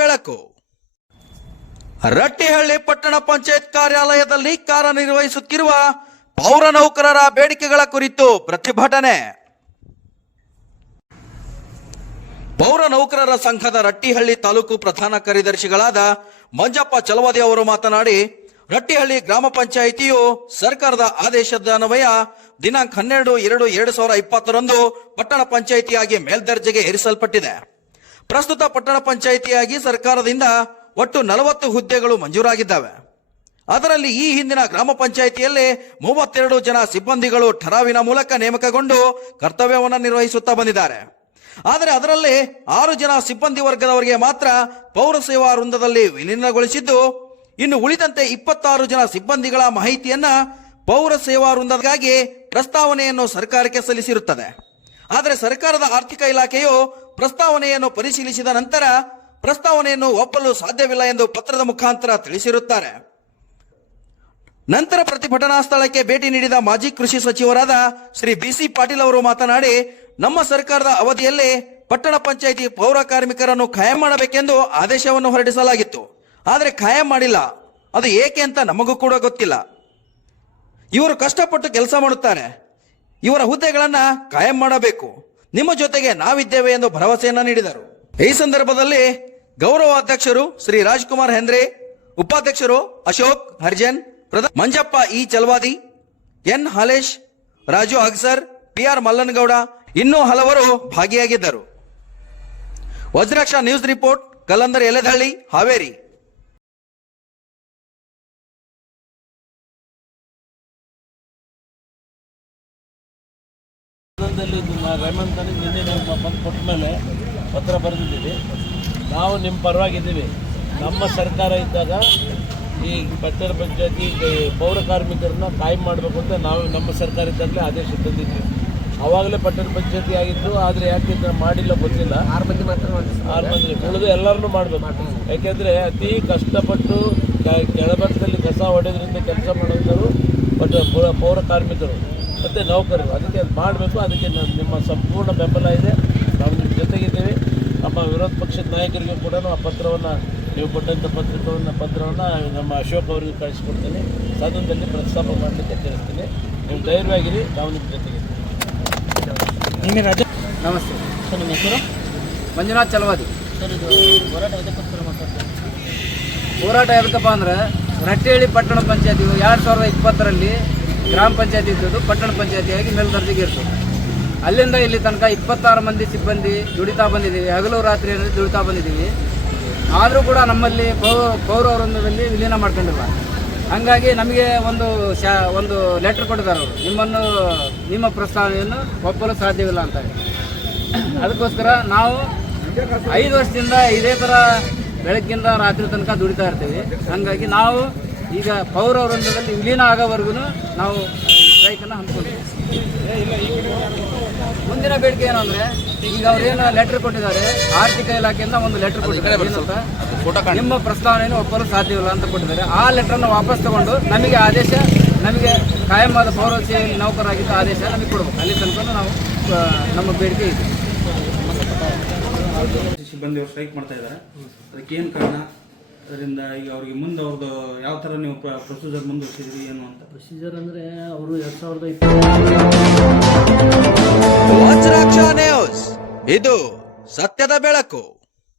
ಬೆಳಕು. ರಟ್ಟಿಹಳ್ಳಿ ಪಟ್ಟಣ ಪಂಚಾಯತ್ ಕಾರ್ಯಾಲಯದಲ್ಲಿ ಕಾರ್ಯನಿರ್ವಹಿಸುತ್ತಿರುವ ಪೌರ ನೌಕರರ ಬೇಡಿಕೆಗಳ ಕುರಿತು ಪ್ರತಿಭಟನೆ. ಪೌರ ನೌಕರರ ಸಂಘದ ರಟ್ಟಿಹಳ್ಳಿ ತಾಲೂಕು ಪ್ರಧಾನ ಕಾರ್ಯದರ್ಶಿಗಳಾದ ಮಂಜಪ್ಪ ಚಲವದಿ ಅವರು ಮಾತನಾಡಿ, ರಟ್ಟಿಹಳ್ಳಿ ಗ್ರಾಮ ಪಂಚಾಯಿತಿಯು ಸರ್ಕಾರದ ಆದೇಶದ ಅನ್ವಯ ದಿನಾಂಕ ಹನ್ನೆರಡು ಎರಡು ಎರಡು ಸಾವಿರ ಇಪ್ಪತ್ತರಂದು ಪಟ್ಟಣ ಪಂಚಾಯಿತಿಯಾಗಿ ಮೇಲ್ದರ್ಜೆಗೆ ಏರಿಸಲ್ಪಟ್ಟಿದೆ. ಪ್ರಸ್ತುತ ಪಟ್ಟಣ ಪಂಚಾಯಿತಿಯಾಗಿ ಸರ್ಕಾರದಿಂದ ಒಟ್ಟು ನಲವತ್ತು ಹುದ್ದೆಗಳು ಮಂಜೂರಾಗಿದ್ದಾವೆ. ಅದರಲ್ಲಿ ಈ ಹಿಂದಿನ ಗ್ರಾಮ ಪಂಚಾಯಿತಿಯಲ್ಲಿ ಮೂವತ್ತೆರಡು ಜನ ಸಿಬ್ಬಂದಿಗಳು ಠರಾವಿನ ಮೂಲಕ ನೇಮಕಗೊಂಡು ಕರ್ತವ್ಯವನ್ನು ನಿರ್ವಹಿಸುತ್ತಾ ಬಂದಿದ್ದಾರೆ. ಆದರೆ ಅದರಲ್ಲಿ ಆರು ಜನ ಸಿಬ್ಬಂದಿ ವರ್ಗದವರಿಗೆ ಮಾತ್ರ ಪೌರ ಸೇವಾ ವೃಂದದಲ್ಲಿ ವಿಲೀನಗೊಳಿಸಿದ್ದು, ಇನ್ನು ಉಳಿದಂತೆ ಇಪ್ಪತ್ತಾರು ಜನ ಸಿಬ್ಬಂದಿಗಳ ಮಾಹಿತಿಯನ್ನ ಪೌರ ಸೇವಾ ವೃಂದಕ್ಕಾಗಿ ಪ್ರಸ್ತಾವನೆಯನ್ನು ಸರ್ಕಾರಕ್ಕೆ ಸಲ್ಲಿಸಿರುತ್ತದೆ. ಆದರೆ ಸರ್ಕಾರದ ಆರ್ಥಿಕ ಇಲಾಖೆಯು ಪ್ರಸ್ತಾವನೆಯನ್ನು ಪರಿಶೀಲಿಸಿದ ನಂತರ ಪ್ರಸ್ತಾವನೆಯನ್ನು ಒಪ್ಪಲು ಸಾಧ್ಯವಿಲ್ಲ ಎಂದು ಪತ್ರದ ಮುಖಾಂತರ ತಿಳಿಸಿರುತ್ತಾರೆ. ನಂತರ ಪ್ರತಿಭಟನಾ ಸ್ಥಳಕ್ಕೆ ಭೇಟಿ ನೀಡಿದ ಮಾಜಿ ಕೃಷಿ ಸಚಿವರಾದ ಶ್ರೀ ಬಿಸಿ ಪಾಟೀಲ್ ಅವರು ಮಾತನಾಡಿ, ನಮ್ಮ ಸರ್ಕಾರದ ಅವಧಿಯಲ್ಲಿ ಪಟ್ಟಣ ಪಂಚಾಯಿತಿ ಪೌರ ಕಾರ್ಮಿಕರನ್ನು ಖಾಯಂ ಮಾಡಬೇಕೆಂದು ಆದೇಶವನ್ನು ಹೊರಡಿಸಲಾಗಿತ್ತು. ಆದರೆ ಖಾಯಂ ಮಾಡಿಲ್ಲ. ಅದು ಏಕೆ ಅಂತ ನಮಗೂ ಕೂಡ ಗೊತ್ತಿಲ್ಲ. ಇವರು ಕಷ್ಟಪಟ್ಟು ಕೆಲಸ ಮಾಡುತ್ತಾರೆ. ಇವರ ಹುದ್ದೆಗಳನ್ನ ಕಾಯಂ ಮಾಡಬೇಕು. ನಿಮ್ಮ ಜೊತೆಗೆ ನಾವಿದ್ದೇವೆ ಎಂದು ಭರವಸೆಯನ್ನ ನೀಡಿದರು. ಈ ಸಂದರ್ಭದಲ್ಲಿ ಗೌರವ ಅಧ್ಯಕ್ಷರು ಶ್ರೀ ರಾಜ್ಕುಮಾರ್ ಹೆಂದ್ರೆ, ಉಪಾಧ್ಯಕ್ಷರು Ashok Harijan Manjappa E Chalwadi, N Halesh, Raju Agsar P R Mallanagouda ಇನ್ನೂ ಹಲವರು ಭಾಗಿಯಾಗಿದ್ದರು. Vajraksha news report Kalandar Eledahalli, Haveri. ಸದನದಲ್ಲಿ ಇದನ್ನ ರೇಮಂತ್ ನನಗೆ ನಿನ್ನೆ ನಿಮ್ಮ ಬಂದು ಕೊಟ್ಟ ಮೇಲೆ ಪತ್ರ ಬರೆದಿದ್ದೀವಿ ನಾವು ನಿಮ್ಮ ಪರವಾಗಿದ್ದೀವಿ. ನಮ್ಮ ಸರ್ಕಾರ ಇದ್ದಾಗ ಈ ಪಟ್ಟಣ ಪಂಚಾಯತಿ ಪೌರ ಕಾರ್ಮಿಕರನ್ನ ಕಾಯಂ ಮಾಡಬೇಕು ಅಂತ ನಾವು ನಮ್ಮ ಸರ್ಕಾರ ಇದ್ದಾಗಲೇ ಆದೇಶ ತಂದಿದ್ವಿ ಅವಾಗಲೇ ಪಟ್ಟಣ ಪಂಚಾಯತಿ ಆಗಿತ್ತು ಆದರೆ ಯಾಕೆ ಮಾಡಿಲ್ಲ ಗೊತ್ತಿಲ್ಲ. ಆರು ಮಂದಿ ಮಾತ್ರ ಆರು ಮಂದಿ. ಉಳಿದು ಎಲ್ಲರನ್ನೂ ಮಾಡಬೇಕು. ಯಾಕೆಂದರೆ ಅತಿ ಕಷ್ಟಪಟ್ಟು ಕೆಳಭಟ್ಟದಲ್ಲಿ ಕೆಳಭಾಗದಲ್ಲಿ ಕಸ ಹೊಡೆಯೋದ್ರಿಂದ ಕೆಲಸ ಮಾಡೋಂಥವ್ರು ಬಟ್ ಪೌರ- ಪೌರ ಕಾರ್ಮಿಕರು. ಮತ್ತು ನೌಕರರು. ಅದಕ್ಕೆ ಅದು ಮಾಡಬೇಕು. ಅದಕ್ಕೆ ನಿಮ್ಮ ಸಂಪೂರ್ಣ ಬೆಂಬಲ ಇದೆ. ನಾವು ನಿಮ್ಮ ಜೊತೆಗಿದ್ದೀವಿ. ನಮ್ಮ ವಿರೋಧ ಪಕ್ಷದ ನಾಯಕರಿಗೂ ಕೂಡ ಆ ಪತ್ರವನ್ನು ನೀವು ಕೊಟ್ಟಂಥ ಪತ್ರವನ್ನು ಪತ್ರವನ್ನು ನಮ್ಮ ಅಶೋಕ್ ಅವರಿಗೆ ಕಳಿಸ್ಕೊಡ್ತೀನಿ. ಸದನದಲ್ಲಿ ಪ್ರಸ್ತಾಪ ಮಾಡಲಿಕ್ಕೆ ತಿಳಿಸ್ತೀನಿ. ನೀವು ಧೈರ್ಯವಾಗಿರಿ. ನಾವು ನಿಮ್ಮ ಜೊತೆಗಿದ್ದೀವಿ. ನಮಸ್ತೆ. ಸರ್ ನಿಮ್ಮ ಹೆಸರು? ಮಂಜುನಾಥ್ ಚಲವಾದಿ. ಸರ್ ಇದು ಹೋರಾಟ ಎದಕ್ಕೋಸ್ಕರ ಮಾತಾಡ್ತಾರೆ ಹೋರಾಟ ಎದಕ್ಕಪ್ಪ ಅಂದ್ರೆ ರಟ್ಟೇಳಿ ಪಟ್ಟಣ ಪಂಚಾಯತಿ ಎರಡು ಸಾವಿರದ ಇಪ್ಪತ್ತರಲ್ಲಿ ಗ್ರಾಮ ಪಂಚಾಯತಿ ಇದ್ದದ್ದು, ಪಟ್ಟಣ ಪಂಚಾಯತಿಯಾಗಿ ಮೇಲ್ದರ್ಜೆಗೆ ಇರ್ತದೆ. ಅಲ್ಲಿಂದ ಇಲ್ಲಿ ತನಕ ಇಪ್ಪತ್ತಾರು ಮಂದಿ ಸಿಬ್ಬಂದಿ ದುಡಿತಾ ಬಂದಿದ್ದೀವಿ. ಹಗಲು ರಾತ್ರಿ ದುಡಿತಾ ಬಂದಿದ್ದೀವಿ. ಆದರೂ ಕೂಡ ನಮ್ಮಲ್ಲಿ ಪೌರ ವೃಂದದಲ್ಲಿ ವಿಲೀನ ಮಾಡ್ಕೊಂಡಿಲ್ಲ. ಹಾಗಾಗಿ ನಮಗೆ ಒಂದು ಶಾ, ಒಂದು ಲೆಟ್ರ್ ಕೊಟ್ಟಿದ್ದಾರೆ ಅವರು. ನಿಮ್ಮನ್ನು, ನಿಮ್ಮ ಪ್ರಸ್ತಾವನೆಯನ್ನು ಒಪ್ಪಲು ಸಾಧ್ಯವಿಲ್ಲ ಅಂತ ಅದಕ್ಕೋಸ್ಕರ ನಾವು ಐದು ವರ್ಷದಿಂದ ಇದೇ ಥರ ಬೆಳಗ್ಗಿಂದ ರಾತ್ರಿ ತನಕ ದುಡಿತಾ ಇರ್ತೀವಿ. ಹಾಗಾಗಿ ನಾವು ಈಗ ಪೌರ ವೃಂದದಲ್ಲಿ ವಿಲೀನ ಆಗೋವರೆಗೂ ನಾವು ಸ್ಟ್ರೈಕನ್ನು ಹಮ್ಮಿಕೊಂಡಿದ್ದೀವಿ ಮುಂದಿನ ಬೇಡಿಕೆ ಏನಂದ್ರೆ ಈಗ ಅವ್ರೇನು ಲೆಟರ್ ಕೊಟ್ಟಿದ್ದಾರೆ ಆರ್ಥಿಕ ಇಲಾಖೆಯಿಂದ ಒಂದು ಲೆಟರ್ ಕೊಟ್ಟಿದ್ದಾರೆ. ಏನಂತ ನಿಮ್ಮ ಪ್ರಸ್ತಾವನೆಯನ್ನು ಒಪ್ಪಲು ಸಾಧ್ಯವಿಲ್ಲ ಅಂತ ಕೊಟ್ಟಿದ್ದಾರೆ. ಆ ಲೆಟ್ರನ್ನು ವಾಪಸ್ ತಗೊಂಡು ನಮಗೆ ಆದೇಶ ನಮಗೆ ಕಾಯಮಾದ ಪೌರ ಸೇವೆ ನೌಕರಾಗಿದ್ದ ಆದೇಶ ನಮಗೆ ಕೊಡಬೇಕು. ಅಲ್ಲಿ ತನಕ ನಾವು ನಮ್ಮ ಬೇಡಿಕೆ ಇದೆ. ಸಿಬ್ಬಂದಿಯವರು ಸ್ಟ್ರೈಕ್ ಮಾಡ್ತಾ ಇದ್ದಾರೆ. ಅದಕ್ಕೆ ಏನು ಕಾರಣ? ಅದರಿಂದ ಈಗ ಅವ್ರಿಗೆ ಮುಂದೆ ಅವ್ರದ್ದು ಯಾವ ಥರ ನೀವು ಪ್ರೊಸೀಜರ್ ಮುಂದುವರಿಸಿದ್ರಿ ಏನು ಅಂತ? ಪ್ರೊಸೀಜರ್ ಅಂದರೆ ಅವರು ಎರಡು ಸಾವಿರದ ಇಪ್ಪತ್ತು ನ್ಯೂಸ್ ಇದು ಸತ್ಯದ ಬೆಳಕು.